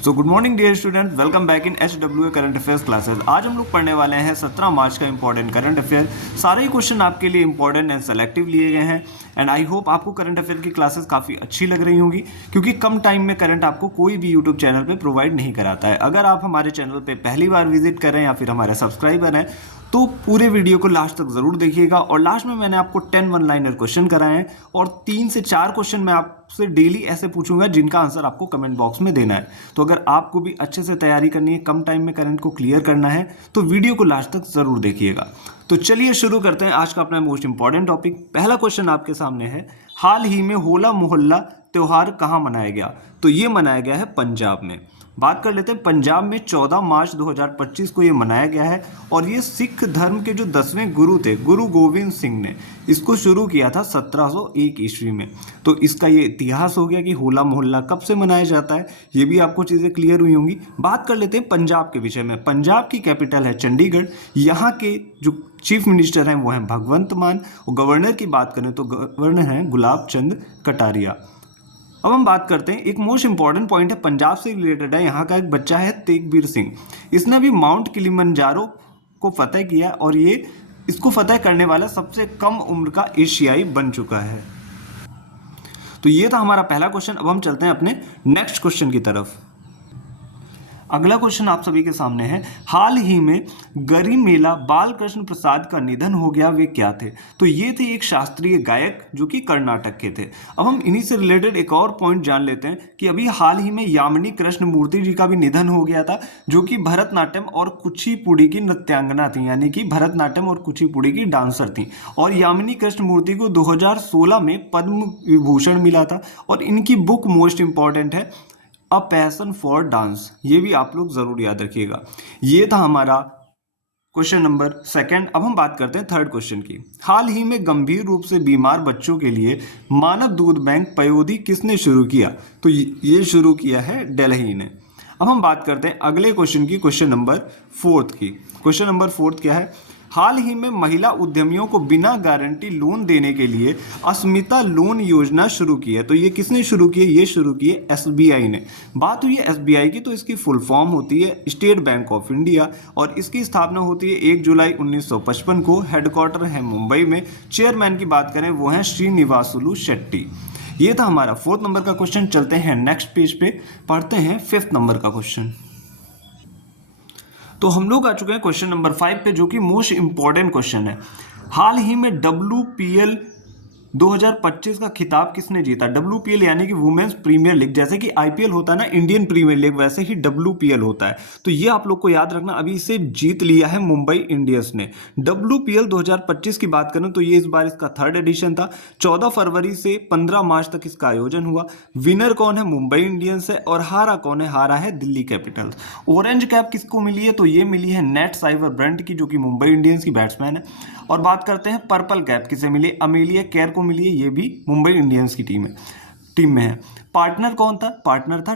So good morning dear student, welcome back in HWA current affairs classes. आज हम लोग पढ़ने वाले हैं 17 मार्च का इंपॉर्टेंट करंट अफेयर। सारे ही क्वेश्चन आपके लिए इंपॉर्टेंट एंड सेलेक्टिव लिए गए हैं एंड आई होप आपको करंट अफेयर की क्लासेस काफ़ी अच्छी लग रही होंगी, क्योंकि कम टाइम में करंट आपको कोई भी यूट्यूब चैनल पे प्रोवाइड नहीं कराता है। अगर आप हमारे चैनल पे पहली बार विजिट करें या फिर हमारे सब्सक्राइबर हैं तो पूरे वीडियो को लास्ट तक जरूर देखिएगा। और लास्ट में मैंने आपको 10 वन लाइनर क्वेश्चन कराए हैं और 3 से 4 क्वेश्चन मैं आपसे डेली ऐसे पूछूंगा जिनका आंसर आपको कमेंट बॉक्स में देना है। तो अगर आपको भी अच्छे से तैयारी करनी है, कम टाइम में करंट को क्लियर करना है, तो वीडियो को लास्ट तक जरूर देखिएगा। तो चलिए शुरू करते हैं आज का अपना मोस्ट इंपॉर्टेंट टॉपिक। पहला क्वेश्चन आपके सामने है, हाल ही में होला मोहल्ला त्योहार कहाँ मनाया गया? तो ये मनाया गया है पंजाब में। बात कर लेते हैं, पंजाब में 14 मार्च 2025 को ये मनाया गया है और ये सिख धर्म के जो 10वें गुरु थे, गुरु गोविंद सिंह ने इसको शुरू किया था 1701 ईस्वी में। तो इसका ये इतिहास हो गया कि होला मोहल्ला कब से मनाया जाता है, ये भी आपको चीज़ें क्लियर हुई होंगी। बात कर लेते हैं पंजाब के विषय में। पंजाब की कैपिटल है चंडीगढ़। यहाँ के जो चीफ मिनिस्टर हैं वो हैं भगवंत मान, और गवर्नर की बात करें तो गवर्नर हैं गुलाब चंद कटारिया। अब हम बात करते हैं, एक मोस्ट इंपॉर्टेंट पॉइंट है पंजाब से रिलेटेड है। यहाँ का एक बच्चा है तेगबीर सिंह, इसने भी माउंट किलिमंजारो को फतेह किया और ये इसको फतेह करने वाला सबसे कम उम्र का एशियाई बन चुका है। तो ये था हमारा पहला क्वेश्चन। अब हम चलते हैं अपने नेक्स्ट क्वेश्चन की तरफ। अगला क्वेश्चन आप सभी के सामने है, हाल ही में गरिमेला बालकृष्ण प्रसाद का निधन हो गया, वे क्या थे? तो ये थे एक शास्त्रीय गायक जो कि कर्नाटक के थे। अब हम इन्हीं से रिलेटेड एक और पॉइंट जान लेते हैं कि अभी हाल ही में यामिनी कृष्णमूर्ति जी का भी निधन हो गया था, जो कि भरतनाट्यम और कुचिपुड़ी की नृत्यांगना थी, यानी कि भरतनाट्यम और कुचिपुड़ी की डांसर थी। और यामिनी कृष्णमूर्ति को 2016 में पद्म विभूषण मिला था और इनकी बुक मोस्ट इंपॉर्टेंट है, अ पैशन फॉर डांस। ये भी आप लोग जरूर याद रखिएगा। ये था हमारा क्वेश्चन नंबर सेकंड। अब हम बात करते हैं थर्ड क्वेश्चन की। हाल ही में गंभीर रूप से बीमार बच्चों के लिए मानव दूध बैंक पयोधी किसने शुरू किया? तो ये शुरू किया है दिल्ली ने। अब हम बात करते हैं अगले क्वेश्चन की, क्वेश्चन नंबर फोर्थ की। क्वेश्चन नंबर फोर्थ क्या है, हाल ही में महिला उद्यमियों को बिना गारंटी लोन देने के लिए अस्मिता लोन योजना शुरू की है। तो ये किसने शुरू की है? ये शुरू की है SBI ने। बात हुई है SBI की, तो इसकी फुल फॉर्म होती है स्टेट बैंक ऑफ इंडिया और इसकी स्थापना होती है 1 जुलाई 1955 को। हेडक्वार्टर है मुंबई में। चेयरमैन की बात करें वो हैं श्रीनिवासुलु शेट्टी। ये था हमारा फोर्थ नंबर का क्वेश्चन। चलते हैं नेक्स्ट पेज पे, पढ़ते हैं फिफ्थ नंबर का क्वेश्चन। तो हम लोग आ चुके हैं क्वेश्चन नंबर 5 पे, जो कि मोस्ट इंपॉर्टेंट क्वेश्चन है। हाल ही में WPL 2025 का खिताब किसने जीता? WPL यानी कि वुमेन्स प्रीमियर लीग। जैसे कि IPL होता है ना, इंडियन प्रीमियर लीग, वैसे ही WPL होता है। तो ये आप लोग को याद रखना, अभी इसे जीत लिया है मुंबई इंडियंस ने। WPL 2025 की बात करें तो ये इस बार इसका थर्ड एडिशन था। 14 फरवरी से 15 मार्च तक इसका आयोजन हुआ। विनर कौन है? मुंबई इंडियंस है। और हारा कौन है? हारा है दिल्ली कैपिटल्स। ऑरेंज कैप किसको मिली है? तो ये मिली है नेट साइवर ब्रंट की, जो कि मुंबई इंडियंस की बैट्समैन है। और बात करते हैं पर्पल कैप किसे मिली? अमेलिया केर को मिली है, ये भी मुंबई इंडियंस की टीम में है। पार्टनर कौन था? पार्टनर था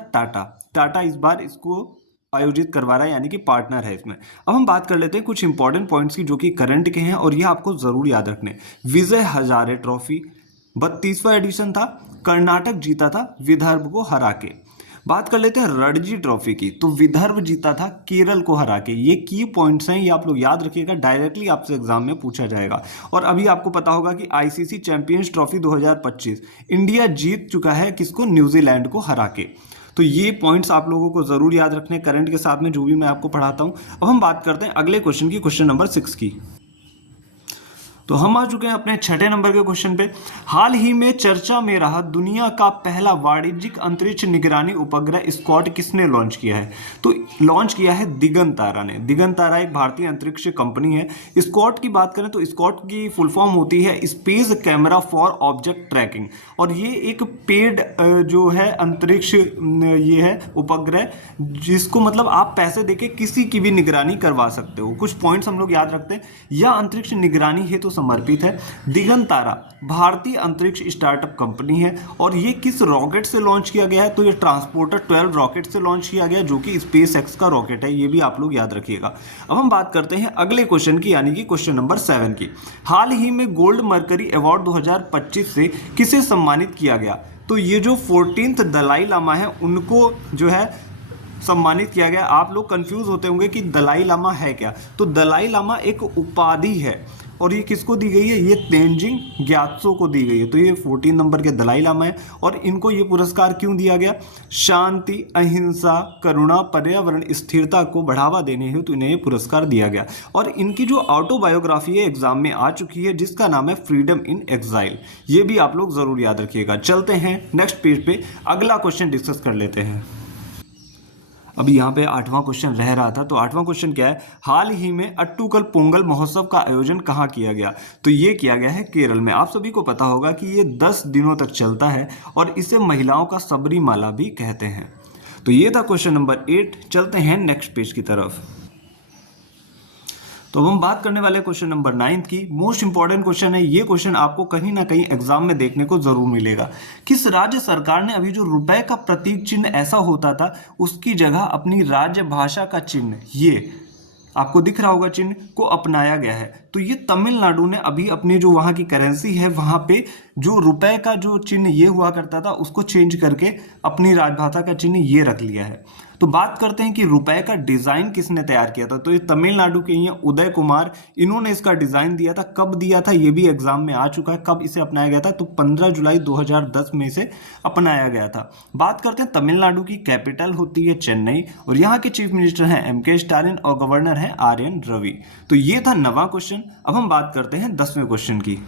टाटा इस बार इसको आयोजित करवा रहा है, यानी कि पार्टनर है इसमें। अब हम बात कर लेते हैं कुछ इंपॉर्टेंट पॉइंट्स की, जो कि करंट के हैं और ये आपको जरूर याद रखने। विजय हजारे ट्रॉफी 32वां एडिशन था, कर्नाटक जीता था विदर्भ को हरा के। बात कर लेते हैं रणजी ट्रॉफी की, तो विदर्भ जीता था केरल को हरा के। ये की पॉइंट्स हैं, ये आप लोग याद रखिएगा, डायरेक्टली आपसे एग्जाम में पूछा जाएगा। और अभी आपको पता होगा कि ICC चैंपियंस ट्रॉफी 2025 इंडिया जीत चुका है किसको? न्यूजीलैंड को हरा के। तो ये पॉइंट्स आप लोगों को जरूर याद रखने करंट के साथ में, जो भी मैं आपको पढ़ाता हूँ। अब हम बात करते हैं अगले क्वेश्चन की, क्वेश्चन नंबर 6 की। तो हम आ चुके हैं अपने छठे नंबर के क्वेश्चन पे। हाल ही में चर्चा में रहा दुनिया का पहला वाणिज्यिक अंतरिक्ष निगरानी उपग्रह स्कॉट किसने लॉन्च किया है? तो लॉन्च किया है दिगंतारा ने। दिगंतारा एक भारतीय अंतरिक्ष कंपनी है। स्कॉट की बात करें तो स्कॉट की फुल फॉर्म होती है space camera for object tracking. और ये एक पेड जो है अंतरिक्ष ये है उपग्रह, जिसको मतलब आप पैसे देके किसी की भी निगरानी करवा सकते हो। कुछ पॉइंट्स हम लोग याद रखते हैं। यह अंतरिक्ष निगरानी हेतु समर्पित है। दिगंतारा भारतीय अंतरिक्ष स्टार्टअप कंपनी है और ये किस रॉकेट से लॉन्च किया गया है? तो ये ट्रांसपोर्टर 12 रॉकेट से लॉन्च किया गया, जो कि SpaceX का रॉकेट है। ये भी आप लोग याद रखिएगा। अब हम बात करते हैं अगले क्वेश्चन की, यानी कि क्वेश्चन नंबर 7 की। हाल ही में गोल्ड मर्करी अवार्ड 2025 से किसे सम्मानित किया गया? तो ये जो 14th दलाई लामा है उनको जो है सम्मानित किया गया। आप लोग कंफ्यूज होते होंगे कि दलाई लामा है क्या, तो दलाई लामा एक उपाधि है और ये किसको दी गई है, ये तेंजिंग ग्यात्सो को दी गई है। तो ये 14 नंबर के दलाई लामा है और इनको ये पुरस्कार क्यों दिया गया, शांति, अहिंसा, करुणा, पर्यावरण स्थिरता को बढ़ावा देने हेतु इन्हें ये पुरस्कार दिया गया। और इनकी जो ऑटोबायोग्राफी है एग्जाम में आ चुकी है जिसका नाम है फ्रीडम इन एग्जाइल, ये भी आप लोग जरूर याद रखिएगा। चलते हैं नेक्स्ट पेज पे, अगला क्वेश्चन डिस्कस कर लेते हैं। अभी यहाँ पे 8वां क्वेश्चन रह रहा था, तो 8वां क्वेश्चन क्या है, हाल ही में अट्टुकल पोंगल महोत्सव का आयोजन कहाँ किया गया, तो ये किया गया है केरल में। आप सभी को पता होगा कि ये 10 दिनों तक चलता है और इसे महिलाओं का सबरीमाला भी कहते हैं। तो ये था क्वेश्चन नंबर 8। चलते हैं नेक्स्ट पेज की तरफ। तो अब हम बात करने वाले क्वेश्चन नंबर 9 की। मोस्ट इंपॉर्टेंट क्वेश्चन है ये, क्वेश्चन आपको कहीं ना कहीं एग्जाम में देखने को जरूर मिलेगा। किस राज्य सरकार ने अभी जो रुपए का प्रतीक चिन्ह ऐसा होता था उसकी जगह अपनी राज्य भाषा का चिन्ह, ये आपको दिख रहा होगा चिन्ह, को अपनाया गया है। तो ये तमिलनाडु ने अभी अपनी जो वहाँ की करेंसी है वहाँ पे जो रुपए का जो चिन्ह ये हुआ करता था उसको चेंज करके अपनी राजभाषा का चिन्ह ये रख लिया है। तो बात करते हैं कि रुपए का डिजाइन किसने तैयार किया था, तो ये तमिलनाडु के ही उदय कुमार, इन्होंने इसका डिजाइन दिया था। कब दिया था ये भी एग्जाम में आ चुका है, कब इसे अपनाया गया था, तो 15 जुलाई 2010 में इसे अपनाया गया था। बात करते हैं तमिलनाडु की कैपिटल होती है चेन्नई और यहाँ के चीफ मिनिस्टर हैं एम.के. स्टालिन और गवर्नर हैं आर.एन. रवि। तो ये था 9वां क्वेश्चन। अब हम बात करते हैं 10वें क्वेश्चन की।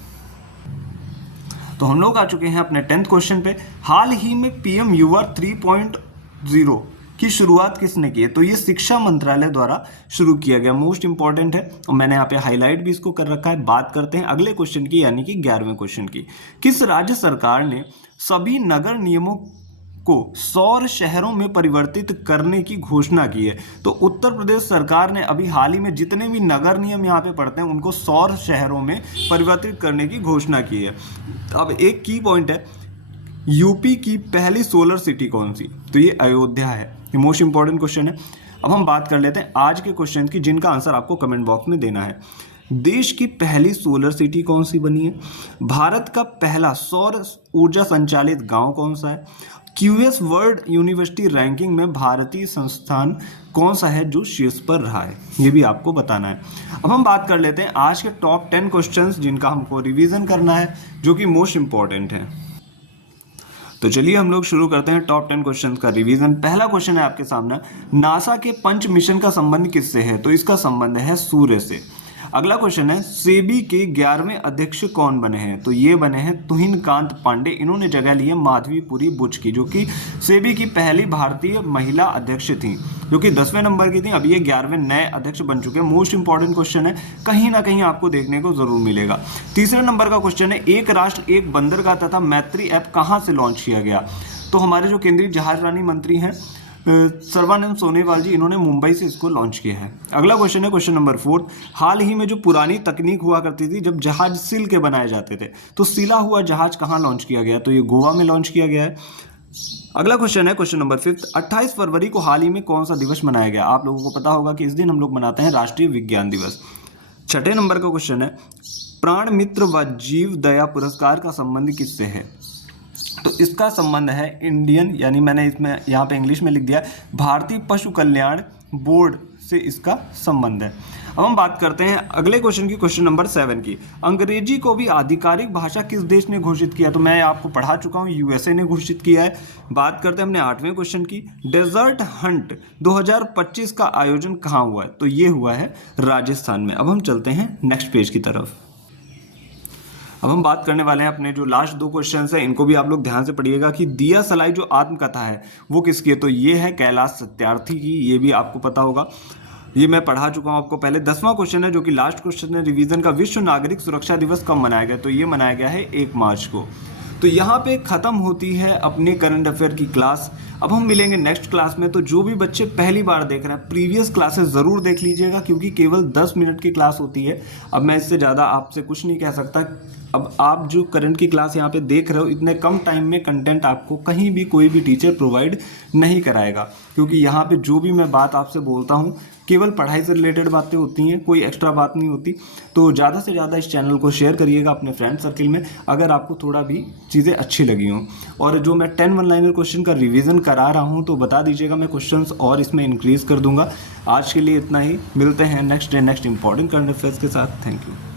तो हम लोग आ चुके हैं अपने 10th क्वेश्चन पे। हाल ही में पीएम युवा 3.0 की शुरुआत किसने की है, तो ये शिक्षा मंत्रालय द्वारा शुरू किया गया। मोस्ट इंपॉर्टेंट है और मैंने यहाँ पे हाईलाइट भी इसको कर रखा है। बात करते हैं अगले क्वेश्चन की, यानी कि 11वें क्वेश्चन की। किस राज्य सरकार ने सभी नगर नियमों को सौर शहरों में परिवर्तित करने की घोषणा की है, तो उत्तर प्रदेश सरकार ने अभी हाल ही में जितने भी नगर नियम यहाँ पे पड़ते हैं उनको सौर शहरों में परिवर्तित करने की घोषणा की है। अब एक की पॉइंट है, यूपी की पहली सोलर सिटी कौन सी, तो ये अयोध्या है। ये मोस्ट इंपॉर्टेंट क्वेश्चन है। अब हम बात कर लेते हैं आज के क्वेश्चन की जिनका आंसर आपको कमेंट बॉक्स में देना है। देश की पहली सोलर सिटी कौन सी बनी है, भारत का पहला सौर ऊर्जा संचालित गांव कौन सा है, क्यूएस वर्ल्ड यूनिवर्सिटी रैंकिंग में भारतीय संस्थान कौन सा है जो शीर्ष पर रहा है, ये भी आपको बताना है। अब हम बात कर लेते हैं आज के टॉप 10 क्वेश्चंस जिनका हमको रिवीजन करना है, जो कि मोस्ट इंपॉर्टेंट है। तो चलिए हम लोग शुरू करते हैं टॉप 10 क्वेश्चन का रिवीजन। पहला क्वेश्चन है आपके सामने, नासा के पंच मिशन का संबंध किससे है, तो इसका संबंध है सूर्य से। अगला क्वेश्चन है, सेबी के 11वें अध्यक्ष कौन बने हैं, तो ये बने हैं तुहिन कांत पांडे। इन्होंने जगह ली है माधवीपुरी बुच की, जो कि सेबी की पहली भारतीय महिला अध्यक्ष थी, जो कि 10वें नंबर की थी। अब ये 11वें नए अध्यक्ष बन चुके हैं। मोस्ट इंपॉर्टेंट क्वेश्चन है, कहीं ना कहीं आपको देखने को जरूर मिलेगा। तीसरे नंबर का क्वेश्चन है, एक राष्ट्र एक बंदरगाह तथा मैत्री ऐप कहाँ से लॉन्च किया गया, तो हमारे जो केंद्रीय जहाजरानी मंत्री हैं सर्बानंद सोनोवाल जी, इन्होंने मुंबई से इसको लॉन्च किया है। अगला क्वेश्चन है क्वेश्चन नंबर 4, हाल ही में जो पुरानी तकनीक हुआ करती थी जब जहाज सिल के बनाए जाते थे, तो सिला हुआ जहाज कहाँ लॉन्च किया गया, तो ये गोवा में लॉन्च किया गया है। अगला क्वेश्चन है क्वेश्चन नंबर 5, 28 फरवरी को हाल ही में कौन सा दिवस मनाया गया, आप लोगों को पता होगा कि इस दिन हम लोग मनाते हैं राष्ट्रीय विज्ञान दिवस। छठे नंबर का क्वेश्चन है, प्राण मित्र व जीव दया पुरस्कार का संबंध किससे है, तो इसका संबंध है इंडियन, यानी मैंने इसमें यहाँ पे इंग्लिश में लिख दिया, भारतीय पशु कल्याण बोर्ड से इसका संबंध है। अब हम बात करते हैं अगले क्वेश्चन की, क्वेश्चन नंबर 7 की। अंग्रेजी को भी आधिकारिक भाषा किस देश ने घोषित किया, तो मैं आपको पढ़ा चुका हूँ, यूएसए ने घोषित किया है। बात करते हैं अपने 8वें क्वेश्चन की, डेजर्ट हंट 2025 का आयोजन कहाँ हुआ है, तो ये हुआ है राजस्थान में। अब हम चलते हैं नेक्स्ट पेज की तरफ। अब हम बात करने वाले हैं अपने जो लास्ट 2 क्वेश्चंस हैं, इनको भी आप लोग ध्यान से पढ़िएगा कि दिया सलाई जो आत्मकथा है वो किसकी है, तो ये है कैलाश सत्यार्थी की, ये भी आपको पता होगा, ये मैं पढ़ा चुका हूँ आपको पहले। 10वां क्वेश्चन है जो कि लास्ट क्वेश्चन है रिवीजन का, विश्व नागरिक सुरक्षा दिवस कब मनाया गया, तो ये मनाया गया है 1 मार्च को। तो यहाँ पे ख़त्म होती है अपने करंट अफेयर की क्लास। अब हम मिलेंगे नेक्स्ट क्लास में। तो जो भी बच्चे पहली बार देख रहे हैं प्रीवियस क्लासेस ज़रूर देख लीजिएगा, क्योंकि केवल 10 मिनट की क्लास होती है। अब मैं इससे ज़्यादा आपसे कुछ नहीं कह सकता। अब आप जो करंट की क्लास यहाँ पे देख रहे हो, इतने कम टाइम में कंटेंट आपको कहीं भी कोई भी टीचर प्रोवाइड नहीं कराएगा, क्योंकि यहाँ पे जो भी मैं बात आपसे बोलता हूँ केवल पढ़ाई से रिलेटेड बातें होती हैं, कोई एक्स्ट्रा बात नहीं होती। तो ज़्यादा से ज़्यादा इस चैनल को शेयर करिएगा अपने फ्रेंड सर्किल में अगर आपको थोड़ा भी चीज़ें अच्छी लगी हों। और जो मैं 10 वन लाइनर क्वेश्चन का रिवीजन करा रहा हूँ तो बता दीजिएगा, मैं क्वेश्चंस और इसमें इंक्रीज़ कर दूंगा। आज के लिए इतना ही, मिलते हैं next day next important current affairs के साथ। Thank you.